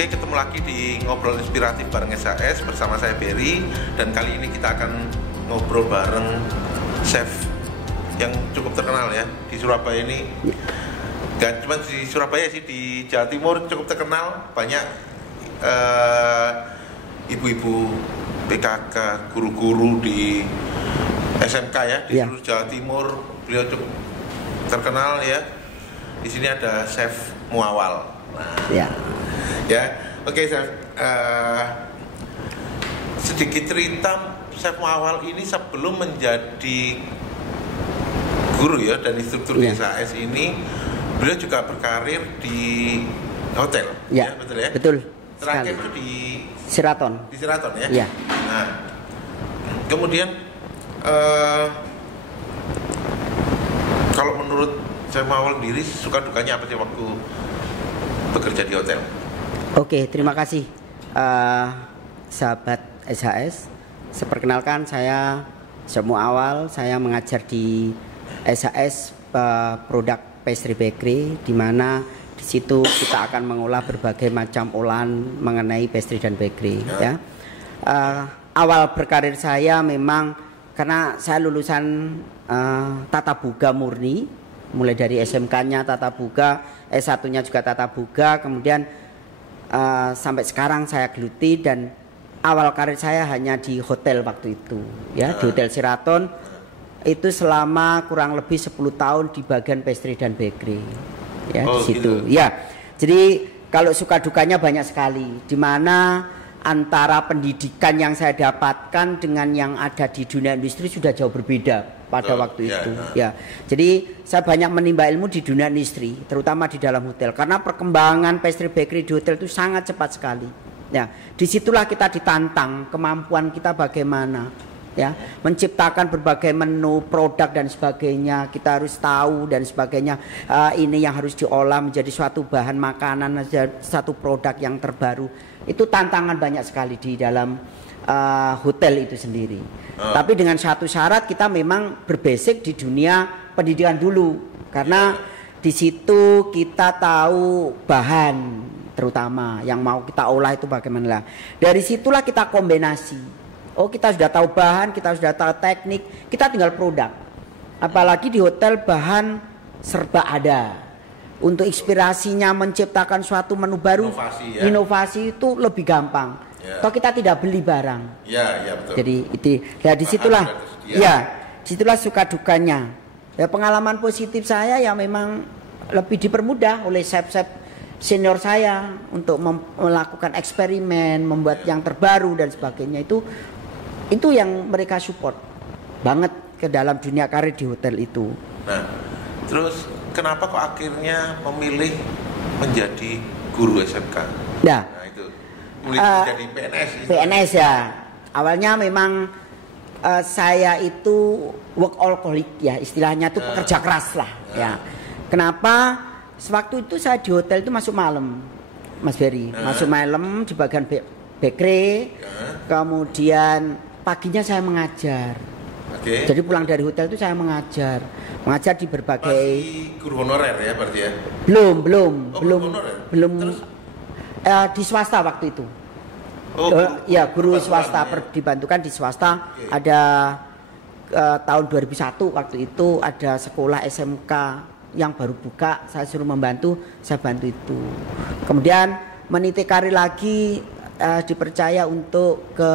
Oke, ketemu lagi di Ngobrol Inspiratif bareng SAS bersama saya Berry, dan kali ini kita akan ngobrol bareng chef yang cukup terkenal ya di Surabaya ini. Gak cuma di Surabaya sih, di Jawa Timur cukup terkenal. Banyak ibu-ibu PKK, guru-guru di SMK ya di seluruh Jawa Timur. Beliau cukup terkenal ya. Di sini ada Chef Muawal. Nah, ya, oke Chef. Sedikit cerita Chef Muawal ini sebelum menjadi guru ya dan instruktur di SAS ini, beliau juga berkarir di hotel. Ya, betul ya. Betul. Terakhir itu di Sheraton. Di Sheraton ya. Iya. Nah, kemudian kalau menurut Chef Muawal sendiri suka dukanya apa sih waktu bekerja di hotel? Oke, terima kasih sahabat SAS. Seperkenalkan, saya Chef Muawal. Saya mengajar di SAS produk pastry bakery, di mana di situ kita akan mengolah berbagai macam olahan mengenai pastry dan bakery. Ya. Awal berkarir saya memang karena saya lulusan Tata Boga murni, mulai dari SMK-nya Tata Boga, S1-nya juga Tata Boga, kemudian sampai sekarang saya geluti, dan awal karir saya hanya di hotel waktu itu ya, di Hotel Sheraton itu selama kurang lebih 10 tahun di bagian pastry dan bakery ya. Di situ gitu. Ya, jadi kalau suka dukanya banyak sekali, di mana antara pendidikan yang saya dapatkan dengan yang ada di dunia industri sudah jauh berbeda pada waktu itu ya. Jadi saya banyak menimba ilmu di dunia industri, terutama di dalam hotel, karena perkembangan pastry bakery di hotel itu sangat cepat sekali ya. Disitulah kita ditantang kemampuan kita bagaimana ya, menciptakan berbagai menu, produk dan sebagainya. Kita harus tahu dan sebagainya, ini yang harus diolah menjadi suatu bahan makanan, satu produk yang terbaru. Itu tantangan banyak sekali di dalam hotel itu sendiri. Tapi dengan satu syarat, kita memang berbasic di dunia pendidikan dulu, karena di situ kita tahu bahan terutama yang mau kita olah itu bagaimana. Dari situlah kita kombinasi. Oh, kita sudah tahu bahan, kita sudah tahu teknik, kita tinggal produk. Apalagi di hotel bahan serba ada. Untuk inspirasinya menciptakan suatu menu baru, inovasi itu lebih gampang. Toh kita tidak beli barang. Betul. Jadi itu, ya disitulah, disitulah suka dukanya. Ya, pengalaman positif saya ya memang lebih dipermudah oleh chef-chef senior saya untuk melakukan eksperimen, membuat yang terbaru dan sebagainya. Itu yang mereka support banget ke dalam dunia karir di hotel itu. Nah, terus kenapa kok akhirnya memilih menjadi guru SMK? Nah itu menjadi PNS. PNS ya. Awalnya memang saya itu workaholic ya, istilahnya itu pekerja keras lah ya. Kenapa? Sewaktu itu saya di hotel itu masuk malam, Mas Berry, masuk malam di bagian bakery, kemudian paginya saya mengajar. Jadi pulang dari hotel itu saya mengajar di berbagai. Masih guru honorer ya berarti ya? Belum. Terus? Di swasta waktu itu. Ya, guru swasta, dibantukan di swasta. Ada tahun 2001 waktu itu ada sekolah SMK yang baru buka, saya suruh membantu, saya bantu itu. Kemudian meniti karir lagi, dipercaya untuk ke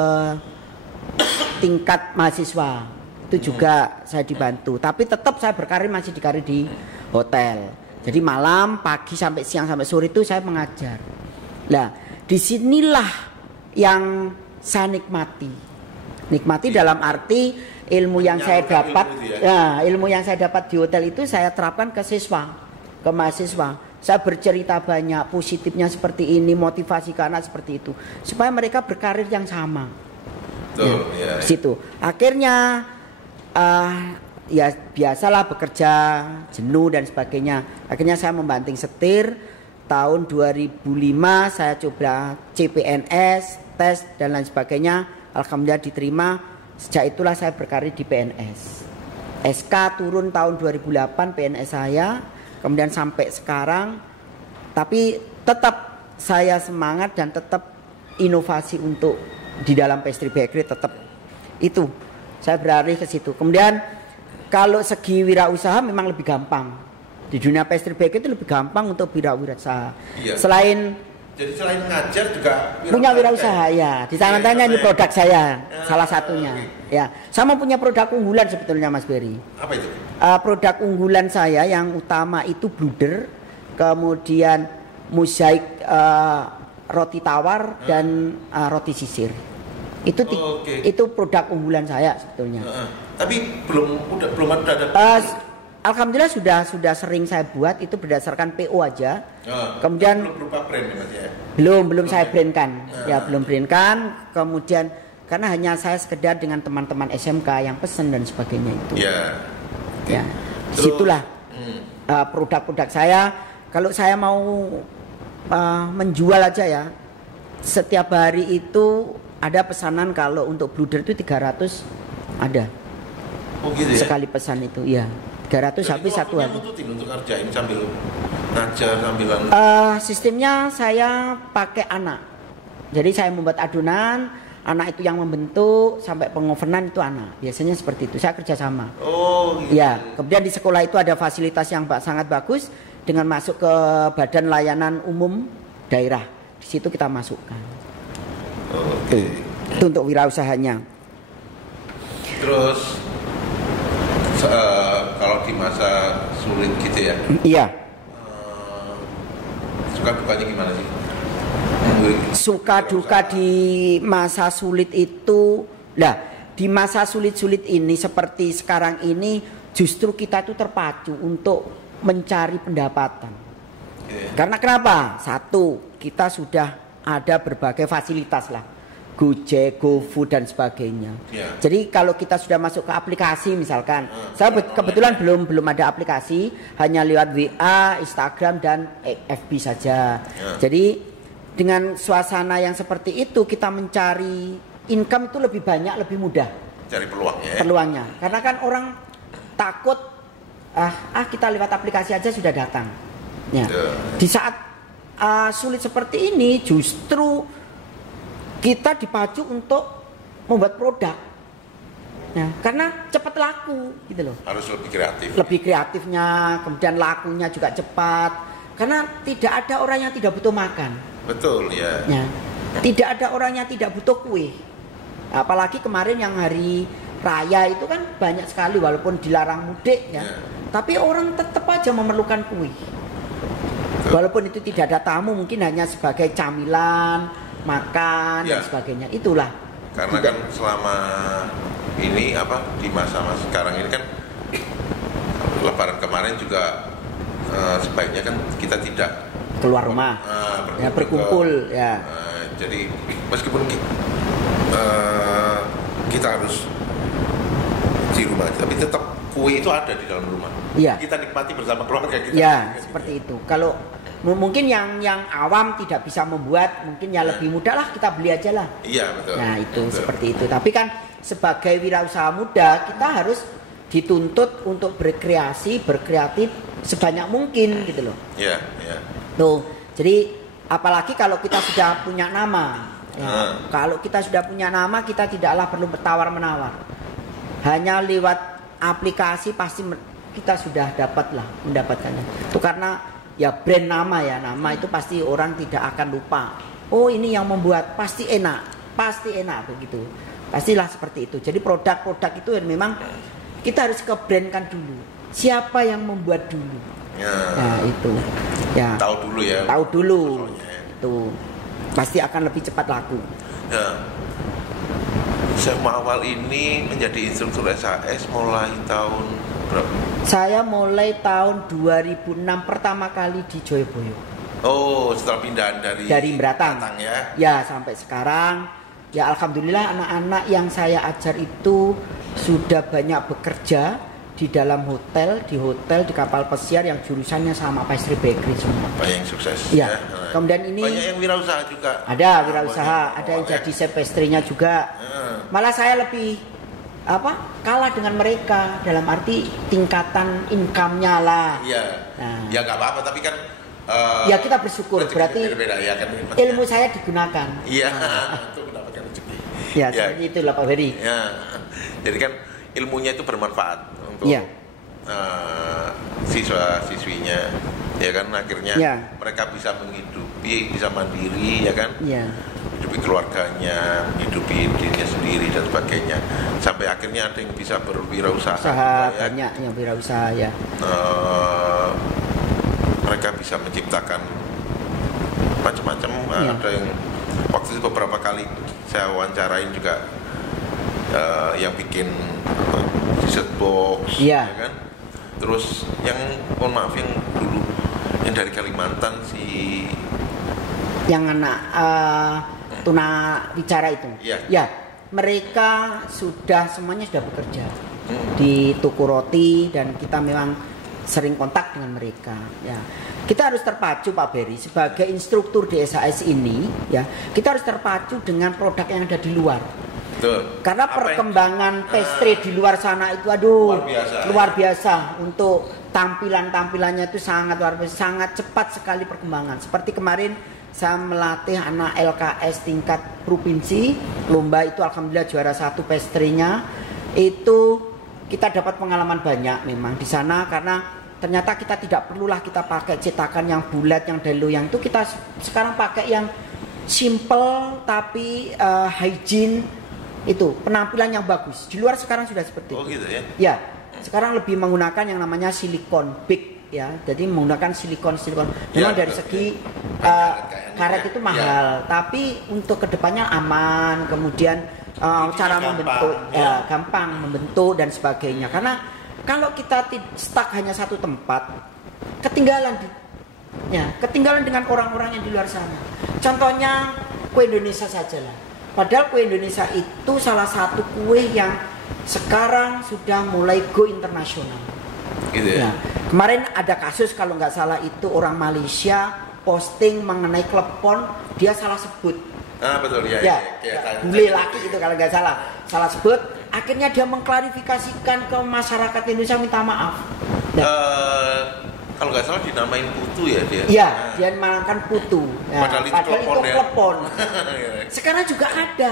tingkat mahasiswa, itu juga saya dibantu. Tapi tetap saya berkarir masih di hotel. Jadi malam, pagi sampai siang sampai sore itu saya mengajar. Nah, disinilah yang saya nikmati dalam arti ilmu yang saya dapat, ilmu yang saya dapat di hotel itu saya terapkan ke mahasiswa. Saya bercerita banyak positifnya seperti ini, motivasi ke anak seperti itu, supaya mereka berkarir yang sama. Situ. Akhirnya ya biasalah bekerja jenuh dan sebagainya. Akhirnya saya membanting setir. Tahun 2005 saya coba CPNS, tes dan lain sebagainya. Alhamdulillah diterima. Sejak itulah saya berkarir di PNS. SK turun tahun 2008 PNS saya, kemudian sampai sekarang. Tapi tetap saya semangat dan tetap inovasi untuk di dalam pastry bakery tetap itu. Saya beralih ke situ. Kemudian kalau segi wirausaha memang lebih gampang. Di dunia pastry bakery itu lebih gampang untuk wirausaha. Iya. Jadi selain ngajar juga punya wirausaha ya. Di tangan-tangannya ini produk saya salah satunya. Ya, sama punya produk unggulan sebetulnya Mas Berry. Apa itu? Produk unggulan saya yang utama itu bluder, kemudian mozaik roti tawar dan roti sisir. Itu produk unggulan saya sebetulnya. Tapi belum ada. Alhamdulillah sudah sering saya buat itu berdasarkan PO aja. Kemudian belum berupa brand ya Mas ya? Belum saya brandkan. Ya, belum brandkan. Kemudian karena hanya saya sekedar dengan teman-teman SMK yang pesen dan sebagainya itu. Ya. Ya. Disitulah produk-produk saya. Kalau saya mau menjual aja ya, setiap hari itu ada pesanan kalau untuk bluder itu 300 ada. Oh gitu ya? Sekali pesan itu, ya. 300 habis satu hari. Untuk ngerjain sambil ngajar sambilan. Sistemnya saya pakai anak. Jadi saya membuat adonan, anak itu yang membentuk sampai pengovenan itu anak. Biasanya seperti itu. Saya kerjasama. Oh gitu. Ya, kemudian di sekolah itu ada fasilitas yang sangat bagus dengan masuk ke Badan Layanan Umum Daerah. Di situ kita masukkan. Oke. Itu untuk wirausahanya. Terus kalau di masa sulit gitu ya? Iya. Suka dukanya gimana sih? Suka duka di masa sulit itu, di masa sulit-sulit ini seperti sekarang ini justru kita tuh terpacu untuk mencari pendapatan. Karena kenapa? Satu, kita sudah ada berbagai fasilitas lah. Gojek, GoFood dan sebagainya. Jadi kalau kita sudah masuk ke aplikasi misalkan, saya kebetulan belum ada aplikasi, hanya lewat WA, Instagram dan FB saja. Jadi dengan suasana yang seperti itu kita mencari income itu lebih banyak, lebih mudah. Cari peluangnya. Peluangnya. Karena kan orang takut kita lewat aplikasi aja sudah datang. Ya. Di saat sulit seperti ini justru kita dipacu untuk membuat produk, ya, karena cepat laku, gitu loh. Harus lebih kreatif. Lebih kreatifnya, kemudian lakunya juga cepat, karena tidak ada orang yang tidak butuh makan. Betul ya. Ya. Tidak ada orang yang tidak butuh kue. Apalagi kemarin yang hari raya itu kan banyak sekali, walaupun dilarang mudik, ya. Tapi orang tetap aja memerlukan kue. Walaupun itu tidak ada tamu, mungkin hanya sebagai camilan, makan dan sebagainya, itulah. Karena kan selama ini di masa-masa sekarang ini kan Lebaran kemarin juga sebaiknya kan kita tidak keluar rumah, berkumpul ya. Jadi meskipun kita harus di rumah, tapi tetap kue itu ada di dalam rumah. Ya. Kita nikmati bersama keluarga kita. Ya, seperti itu. Kalau mungkin yang awam tidak bisa membuat, mungkin ya lebih mudah lah kita beli aja lah. Iya betul. Nah itu betul. Seperti itu. Tapi kan sebagai wirausaha muda kita harus dituntut untuk berkreatif sebanyak mungkin gitu loh. Iya. Tuh. Jadi apalagi kalau kita sudah punya nama. Ya, kalau kita sudah punya nama, kita tidaklah perlu bertawar menawar. Hanya lewat aplikasi pasti kita sudah mendapatkannya. Itu karena ya brand nama itu pasti orang tidak akan lupa. Oh ini yang membuat pasti enak begitu. Pastilah seperti itu. Jadi produk-produk itu memang kita harus ke-brandkan dulu. Siapa yang membuat dulu? Nah itu. Ya. Tahu dulu. Itu pasti akan lebih cepat laku. Ya. Chef Mawal ini menjadi instruktur SAS mulai tahun berapa? Saya mulai tahun 2006 pertama kali di Joyoboyo. Oh, setelah pindahan dari Beratang ya? Ya, sampai sekarang. Ya, alhamdulillah anak-anak yang saya ajar itu sudah banyak bekerja di dalam hotel, di kapal pesiar yang jurusannya sama pastry bakery semua. Banyak yang sukses. Ya. Kemudian ini banyak yang wirausaha juga. Ada wirausaha, ada yang jadi chef pastry-nya juga. Malah saya lebih kalah dengan mereka dalam arti tingkatan income-nya lah. Iya. Ya nggak apa-apa, tapi kan Ya kita bersyukur, berarti beda-beda, ya, kan, ilmu saya digunakan. Iya, untuk mendapatkan rezeki. Ya, seperti itulah Pak Ferry. Ya, jadi kan ilmunya itu bermanfaat untuk Ya. Siswa-siswinya, ya kan, akhirnya Ya. mereka bisa menghidupi, bisa mandiri, ya kan, Ya. menghidupi keluarganya, menghidupi dirinya sendiri dan sebagainya, sampai akhirnya ada yang bisa berwirausaha Usaha juga, ya. banyak yang wirausaha ya. Mereka bisa menciptakan macam-macam. Ya. Ada yang waktu itu beberapa kali saya wawancarain juga yang bikin dessert box, Ya. ya kan. Terus yang mohon maaf yang dulu yang dari Kalimantan Yang anak tuna bicara itu. Ya. Ya, mereka semuanya sudah bekerja di toko roti dan kita memang sering kontak dengan mereka. Ya, kita harus terpacu Pak Berry sebagai instruktur di SAS ini. Ya, kita harus terpacu dengan produk yang ada di luar. Betul. Karena perkembangan pastry di luar sana itu aduh luar biasa. Untuk tampilannya itu sangat luar biasa, sangat cepat sekali perkembangan. Seperti kemarin saya melatih anak LKS tingkat provinsi, lomba itu alhamdulillah juara 1 pastry-nya. Itu kita dapat pengalaman banyak memang di sana, karena ternyata kita tidak perlulah kita pakai cetakan yang bulat, yang delu, yang itu kita sekarang pakai yang simple tapi hygiene. Itu penampilan yang bagus. Di luar sekarang sudah seperti itu. Oh gitu ya? Ya, sekarang lebih menggunakan yang namanya silikon big ya. Jadi menggunakan silikon. Memang Ya, dari segi karet itu mahal, tapi untuk kedepannya aman. Kemudian cara membentuk gampang membentuk dan sebagainya. Karena kalau kita stuck hanya satu tempat, ketinggalan dengan orang-orang yang di luar sana. Contohnya kue Indonesia saja lah. Padahal kue Indonesia itu salah satu kue yang sekarang sudah mulai go internasional. Gitu ya? Ya. Kemarin ada kasus kalau nggak salah itu orang Malaysia posting mengenai klepon, dia salah sebut. Betul ya. Bule laki itu kalau nggak salah sebut. Akhirnya dia mengklarifikasikan ke masyarakat Indonesia, minta maaf. Kalau nggak salah dinamain putu ya dia. Iya, dia dinamakan putu. Ya, padahal itu klepon. Sekarang juga ada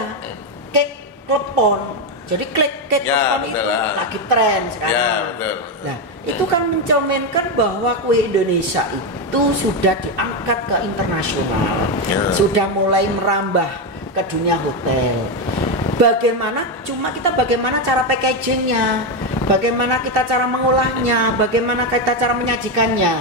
cake klepon. Jadi cake klepon itu lagi tren sekarang. Ya, betul. Nah, itu kan mencerminkan bahwa kue Indonesia itu sudah diangkat ke internasional. Ya. Sudah mulai merambah ke dunia hotel. Bagaimana cara packagingnya, bagaimana kita cara mengolahnya, bagaimana kita cara menyajikannya.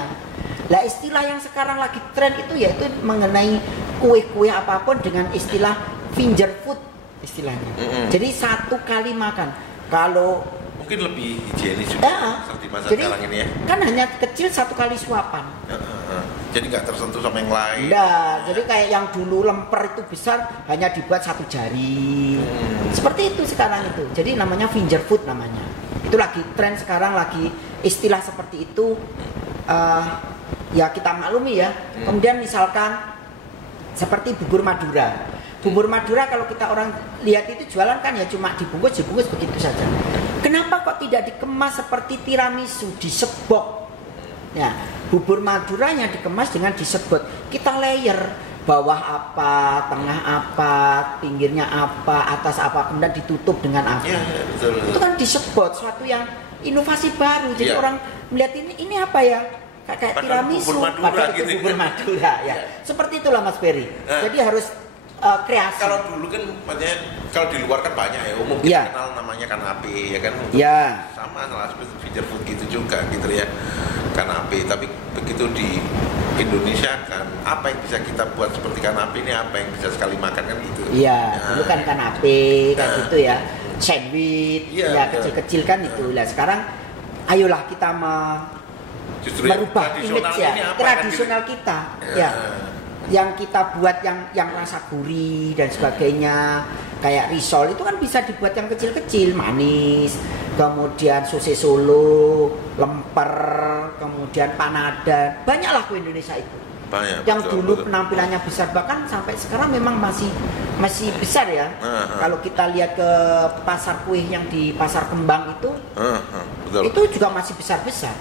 Lah istilah yang sekarang lagi tren itu yaitu mengenai kue-kue apapun dengan istilah finger food istilahnya. Jadi satu kali makan. Kalau mungkin lebih higienis juga seperti masa sekarang ini ya. Kan hanya kecil satu kali suapan. Jadi nggak tersentuh sama yang lain. Nah, jadi kayak yang dulu lemper itu besar hanya dibuat satu jari. Seperti itu sekarang itu. Jadi namanya finger food namanya. Itu lagi tren sekarang, lagi istilah seperti itu. Ya kita maklumi ya. Kemudian misalkan seperti bubur Madura. Bubur Madura kalau kita orang lihat itu jualan kan ya cuma dibungkus begitu saja. Kenapa kok tidak dikemas seperti tiramisu, disebok? Ya, bubur Maduranya dikemas dengan disebut. Kita layer bawah apa, tengah apa, pinggirnya apa, atas apa, kemudian ditutup dengan apa. Ya, betul. Itu kan disebut suatu yang inovasi baru. Jadi orang melihat ini apa ya? Kayak tiramisu, padahal itu bubur Madura ya. Seperti itulah Mas Ferry. Jadi harus kreasi. Kalau dulu kan makanya kalau di luar kan banyak ya, umum kita kenal namanya kanape ya kan. Sama seperti finger food gitu juga gitu ya. Kanape, tapi begitu di Indonesia kan apa yang bisa kita buat seperti kanape ini, apa yang bisa sekali makan kan gitu. Iya, dulu kan kanape kan gitu ya. Sandwich ya kecil-kecil kan itu. Lah sekarang ayolah kita merubah image ya, tradisional kita. Ya. Yang kita buat yang rasa gurih dan sebagainya, kayak risol itu kan bisa dibuat yang kecil-kecil, manis, kemudian sosis Solo, lemper, kemudian panada, banyaklah kue Indonesia itu. Banyak, yang dulu penampilannya besar, bahkan sampai sekarang memang masih besar ya. Kalau kita lihat ke pasar kue yang di Pasar Kembang itu, itu juga masih besar-besar.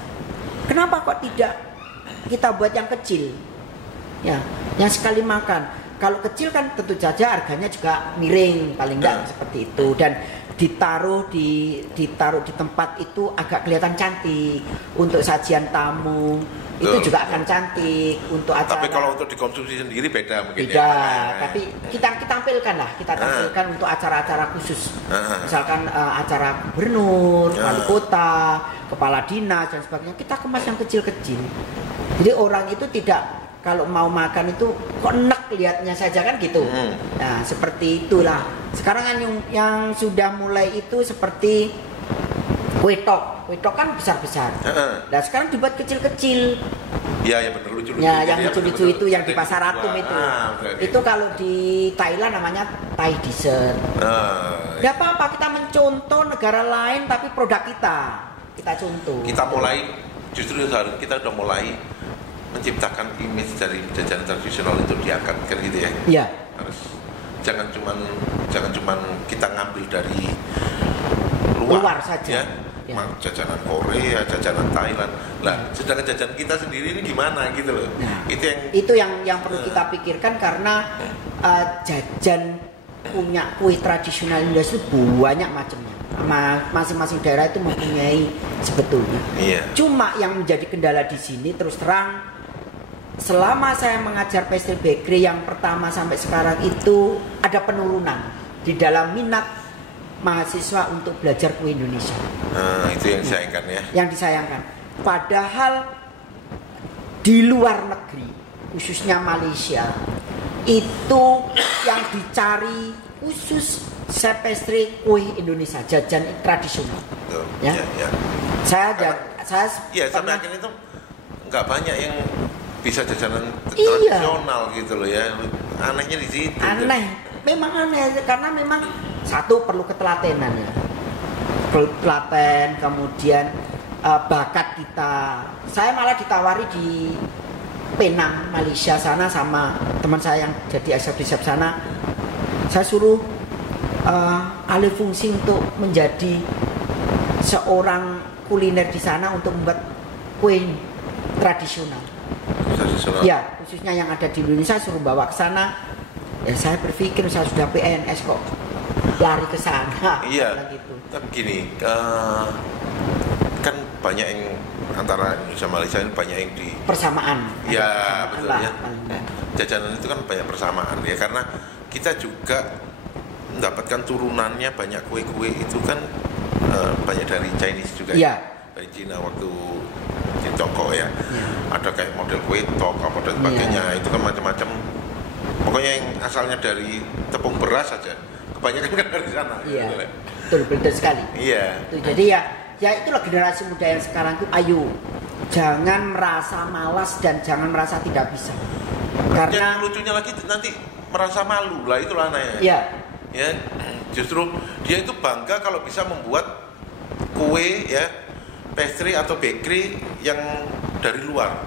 Kenapa kok tidak kita buat yang kecil, ya, yang sekali makan. Kalau kecil kan tentu saja harganya juga miring, paling enggak seperti itu, dan ditaruh di tempat itu agak kelihatan cantik untuk sajian tamu. Itu juga akan cantik untuk acara. Tapi kalau untuk dikonsumsi sendiri beda mungkin. Beda, tapi kita tampilkan lah, untuk acara-acara khusus. Misalkan acara gubernur, wali kota, kepala dinas dan sebagainya, kita kemas yang kecil-kecil. Jadi orang itu tidak, kalau mau makan itu kok enak lihatnya saja kan gitu. Nah, seperti itulah. Sekarang kan yang sudah mulai itu seperti kue tok kan besar-besar. Nah sekarang dibuat kecil-kecil. Ya benar, lucu-lucu. Ya, yang lucu-lucu itu yang di Pasar Atum itu. Itu kalau di Thailand namanya Thai dessert. Tidak apa-apa, kita mencontoh negara lain tapi produk kita contoh. Kita mulai, justru kita udah mulai menciptakan image dari jajanan tradisional itu diangkat kan gitu ya. Iya. Harus jangan cuman kita ngambil dari luar saja. Ya. Jajanan Korea, jajanan Thailand. Lah, sedangkan jajanan kita sendiri ini gimana gitu loh. Nah, itu yang perlu kita pikirkan karena jajan punya kue tradisional Indonesia itu banyak macamnya. Masing-masing daerah itu mempunyai sebetulnya. Iya. Cuma yang menjadi kendala di sini terus terang, selama saya mengajar pastry bakery yang pertama sampai sekarang itu ada penurunan di dalam minat mahasiswa untuk belajar kue Indonesia. Itu yang disayangkan ya. Yang disayangkan. Padahal di luar negeri, khususnya Malaysia, itu yang dicari khusus chef pastry kue Indonesia, jajan tradisional. Ya. Ya. Saya sampai akhirnya itu nggak banyak yang bisa jajanan tradisional gitu loh ya. Anehnya di situ. Aneh. Memang aneh karena memang satu perlu ketelatenan ya. Telaten, kemudian bakat kita. Saya malah ditawari di Penang, Malaysia sana sama teman saya yang jadi eksekutif chef sana. Saya suruh alih fungsi untuk menjadi seorang kuliner di sana untuk membuat kue tradisional. Ya, khususnya yang ada di Indonesia suruh bawa ke sana. Ya saya berpikir saya sudah PNS kok lari ke sana. Iya. Gitu. Tapi gini, kan banyak yang antara Indonesia Malaysia ini banyak yang di persamaan. Ya betul ya. Jajanan itu kan banyak persamaan ya, karena kita juga mendapatkan turunannya banyak kue-kue itu kan banyak dari Chinese juga. Iya. Dari Cina waktu di toko ya. Ada kayak model kue tok apa dan sebagainya. Itu kan macam-macam. Pokoknya yang asalnya dari tepung beras saja, kebanyakan kan dari sana. Iya, gitu. betul sekali. Iya. Jadi ya itulah generasi muda yang sekarang itu. Ayo, jangan merasa malas dan jangan merasa tidak bisa. Karena yang lucunya lagi nanti merasa malu lah, itulah aneh. Iya. Ya, justru dia itu bangga kalau bisa membuat kue ya, pastry atau bakery yang dari luar.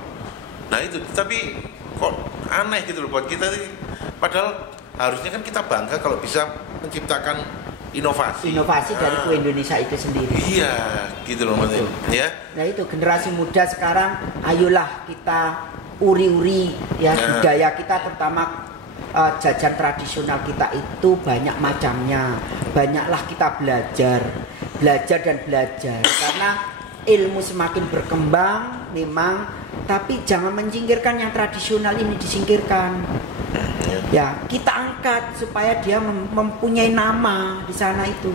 Nah itu, tapi kok aneh gitu loh buat kita nih. Padahal harusnya kan kita bangga kalau bisa menciptakan inovasi dari kue Indonesia itu sendiri. Iya, gitu loh Mas. Ya. Nah itu generasi muda sekarang, ayolah kita uri-uri ya budaya kita, terutama jajan tradisional kita itu banyak macamnya. Banyaklah kita belajar karena ilmu semakin berkembang memang, tapi jangan menyingkirkan yang tradisional ini, disingkirkan. Ya, kita angkat supaya dia mempunyai nama di sana itu.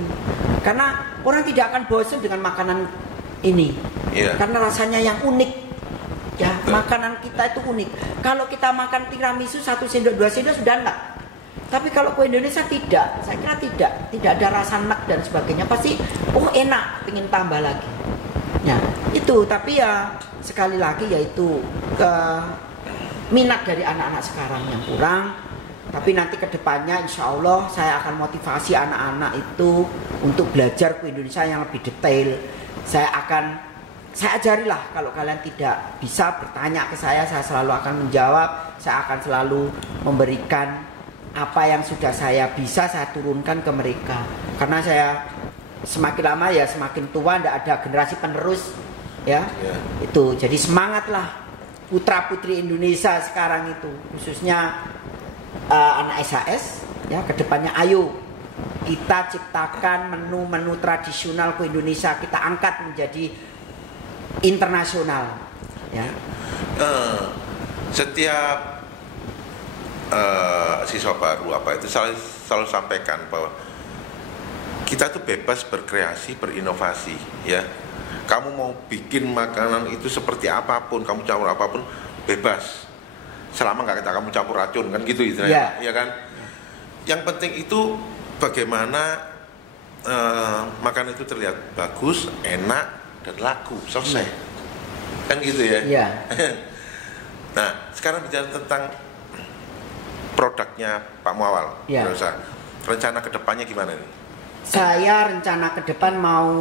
Karena orang tidak akan bosan dengan makanan ini. Karena rasanya yang unik. Ya, makanan kita itu unik. Kalau kita makan tiramisu 1 sendok 2 sendok sudah enak. Tapi kalau kue Indonesia tidak, saya kira tidak ada rasa enak dan sebagainya. Pasti enak, pengen tambah lagi. Ya, itu, tapi ya sekali lagi yaitu minat dari anak-anak sekarang yang kurang. Tapi nanti ke depannya insya Allah saya akan motivasi anak-anak itu untuk belajar kue Indonesia yang lebih detail. Saya ajarilah, kalau kalian tidak bisa bertanya ke saya selalu akan menjawab. Saya akan selalu memberikan apa yang sudah saya bisa, saya turunkan ke mereka. Karena saya semakin lama ya semakin tua, tidak ada generasi penerus ya. Itu jadi semangatlah putra-putri Indonesia sekarang itu, khususnya anak SAS, ya kedepannya ayo kita ciptakan menu-menu tradisional ke Indonesia, kita angkat menjadi internasional, ya. Setiap siswa baru apa itu selalu sampaikan bahwa kita tuh bebas berkreasi, berinovasi, ya. Kamu mau bikin makanan itu seperti apapun, kamu campur apapun, bebas. Selama nggak kamu campur racun, kan gitu istilahnya, ya kan? Yang penting itu bagaimana makanan itu terlihat bagus, enak, dan laku, selesai. Kan gitu ya? Iya. Nah, sekarang bicara tentang produknya Pak Muawal. Ya. Rencana kedepannya gimana nih? Saya rencana ke depan mau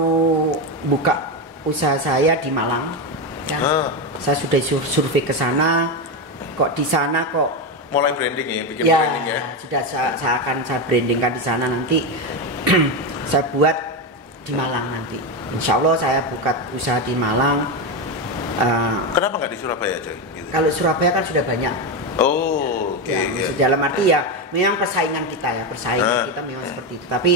buka usaha saya di Malang. Ya. Saya sudah survei ke sana. Kok di sana kok mulai branding ya, bikin ya, branding ya? Sudah saya akan brandingkan di sana nanti. Saya buat di Malang nanti. Insya Allah saya buka usaha di Malang. Kenapa nggak di Surabaya aja? Gitu. Kalau Surabaya kan sudah banyak. Oh, oke. Ya, dalam arti ya, memang persaingan kita ya, kita memang seperti itu. Tapi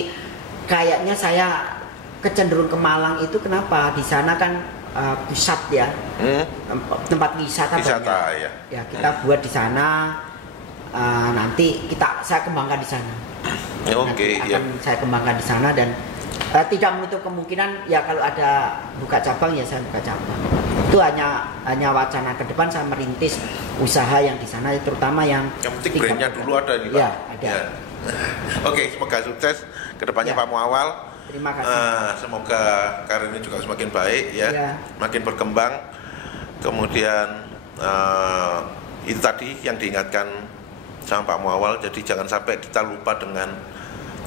kayaknya saya kecenderung ke Malang itu kenapa? Di sana kan pusat ya, tempat wisata banyak. Ya kita buat di sana. Nanti saya kembangkan di sana. Saya kembangkan di sana dan tidak menutup kemungkinan ya kalau ada buka cabang ya saya buka cabang. Itu hanya wacana ke depan saya merintis usaha yang di sana, terutama yang penting brandnya dulu ada nih Pak. Ya, ada. Ya. Oke, semoga sukses kedepannya Pak Muawal. Terima kasih. Semoga karirnya juga semakin baik ya, makin berkembang. Kemudian itu tadi yang diingatkan sama Pak Muawal. Jadi jangan sampai kita lupa dengan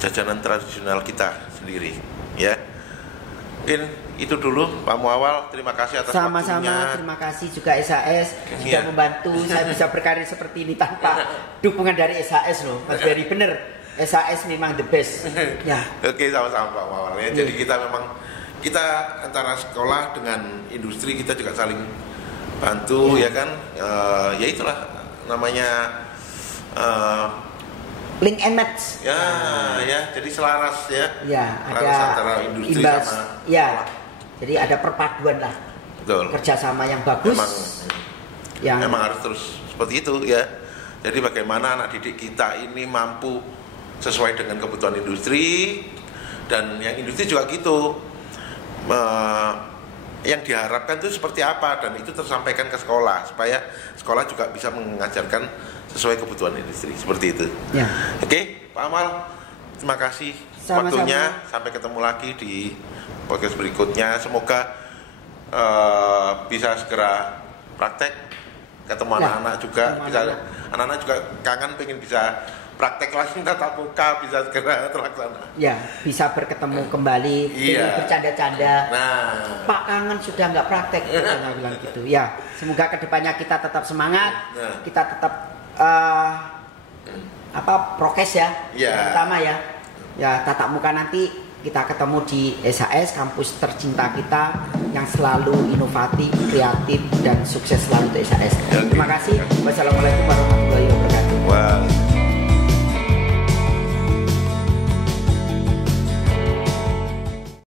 jajanan tradisional kita sendiri, ya. Mungkin itu dulu Pak Muawal. Terima kasih atas waktunya. Sama-sama. Terima kasih juga SAS sudah membantu saya bisa berkarir seperti ini tanpa dukungan dari SAS loh, Mas Berry. Bener. SAS memang the best. Ya. Oke, sama-sama Pak Muawal ya. Jadi kita antara sekolah dengan industri kita juga saling bantu ya kan. Ya itulah namanya link and match. Ya, jadi selaras ya. Ya, selaras ada antara industri imbas, sama ya. Jadi ada perpaduan lah. Betul. Kerjasama yang bagus. Memang harus terus seperti itu ya. Jadi bagaimana anak didik kita ini mampu sesuai dengan kebutuhan industri, dan yang industri juga gitu. Yang diharapkan itu seperti apa, dan itu tersampaikan ke sekolah supaya sekolah juga bisa mengajarkan sesuai kebutuhan industri seperti itu. Ya. Oke, Pak Amal, terima kasih waktunya. Sampai ketemu lagi di podcast berikutnya. Semoga bisa segera praktek, ketemu anak-anak juga. Anak-anak juga kangen pengen bisa praktek langsung tatap muka, bisa segera terlaksana. Ya, bisa berketemu kembali, bercanda-canda. Pak kangen sudah nggak praktek, saya bilang gitu. Ya, semoga kedepannya kita tetap semangat, kita tetap prokes ya, pertama ya. Ya, tatap muka nanti kita ketemu di SAS, kampus tercinta kita yang selalu inovatif, kreatif, dan sukses selalu untuk SAS. Terima kasih. Wassalamualaikum warahmatullahi wabarakatuh.